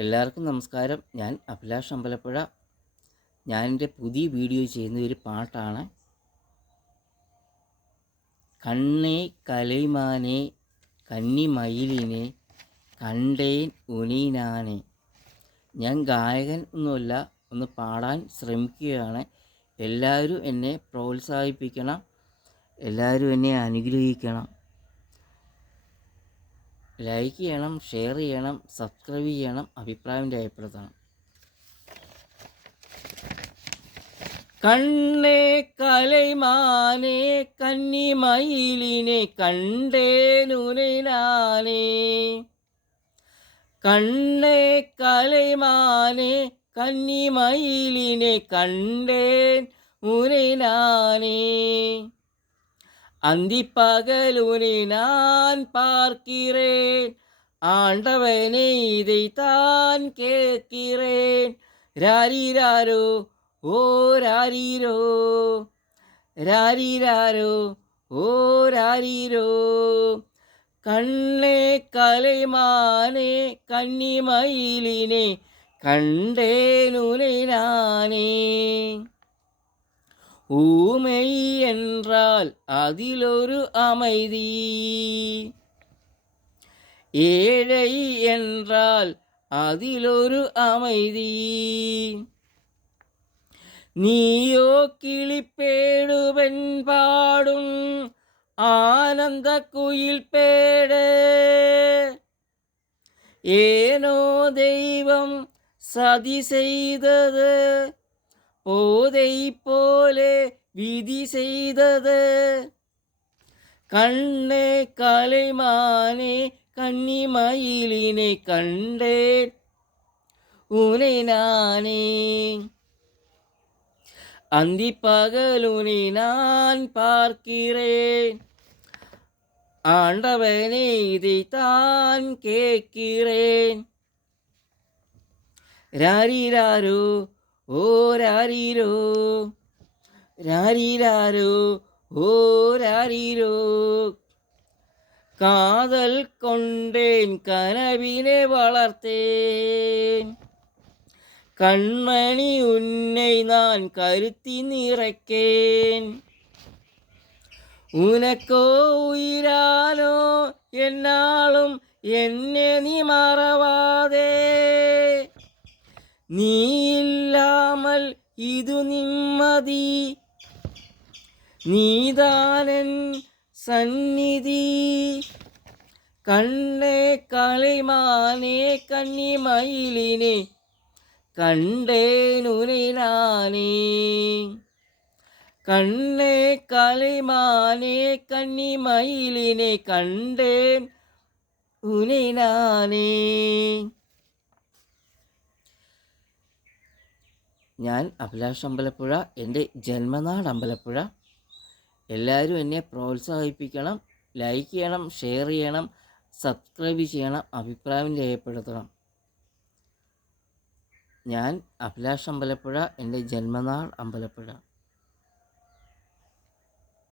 എല്ലാവർക്കും നമസ്കാരം. ഞാൻ അഭിലാഷ് അമ്പലപ്പുഴ. ഞാൻ പുതിയ വീഡിയോ ചെയ്യുന്ന ഒരു പാട്ടാണ്. കണ്ണേ കലൈമാനെ കന്നി മയിലിനെ കണ്ടേൻ ഉനീനാനെ ഞാൻ ഗായകൻ ഒന്നുമല്ല ഒന്ന് പാടാൻ ശ്രമിക്കുകയാണ്. എല്ലാവരും എന്നെ പ്രോത്സാഹിപ്പിക്കണം എല്ലാവരും എന്നെ അനുഗ്രഹിക്കണം. ലൈക്ക് ചെയ്യണം ഷെയർ ചെയ്യണം സബ്സ്ക്രൈബ് ചെയ്യണം അഭിപ്രായം രേഖപ്പെടുത്തണം കണ്ണേ കലൈമാനെ കന്നിമയിലിനെ കണ്ടേനുനാനേ കണ്ണേ കലൈമാനെ കന്നിമയിലിനെ அந்தி பகல் உனி நான் பார்க்கிறேன். ஆண்டவனை இதை தான் கேட்கிறேன். ராரிராரோ ஓ ராரிரோ. ராரிராரோ ஓ ராரிரோ. கண்ணே கலைமானே கன்னிமயிலினே கண்டேனுனை நானே. ஊமை என்றால் அதிலொரு அமைதி. ஏழை என்றால் அதிலொரு அமைதி. நீயோ கிளிப்பேடுவன் பாடும் ஆனந்த குயில் பேடு. ஏனோ தெய்வம் சதி செய்தது போதை போலே விதி செய்தது. கண்ணே கலைமானே கன்னிமயிலினை கண்டேன். உனை நானே. அந்தி பகலுனை நான் பார்க்கிறேன். ஆண்டவனே இதைத்தான் கேட்கிறேன். ராரிராரோ ഓ രാരീരോ രാരീരാരോ? ഓ രാരീരോ കാതൽ കൊണ്ടേൻ കനവിനെ വളർത്തേൻ. കൺമണി ഉന്നൈ നാൻ കരുത്തി നിറയ്ക്കേൻ. ഉനക്കോ ഉയരാനോ എന്നാളും എന്നെ നീ മറവാതെ. നീ ഇതു നിമ്മതി. നീതാനൻ സന്നിധി. കണ്ണേ കളിമാനെ കണ്ണിമയിലിനെ കണ്ടേനുരാനേ കണ്ണേ കളിമാനെ കണ്ണിമയിലിനെ കണ്ടേൻ ഉനിനാനേ ഞാൻ അഭിലാഷ് അമ്പലപ്പുഴ എന്റെ ജന്മനാട് അമ്പലപ്പുഴ. എല്ലാവരും എന്നെ പ്രോത്സാഹിപ്പിക്കണം ലൈക്ക് ചെയ്യണം ഷെയർ ചെയ്യണം സബ്സ്ക്രൈബ് ചെയ്യണം അഭിപ്രായം രേഖപ്പെടുത്തണം. ഞാൻ അഭിലാഷ് അമ്പലപ്പുഴ എന്റെ ജന്മനാട് അമ്പലപ്പുഴ.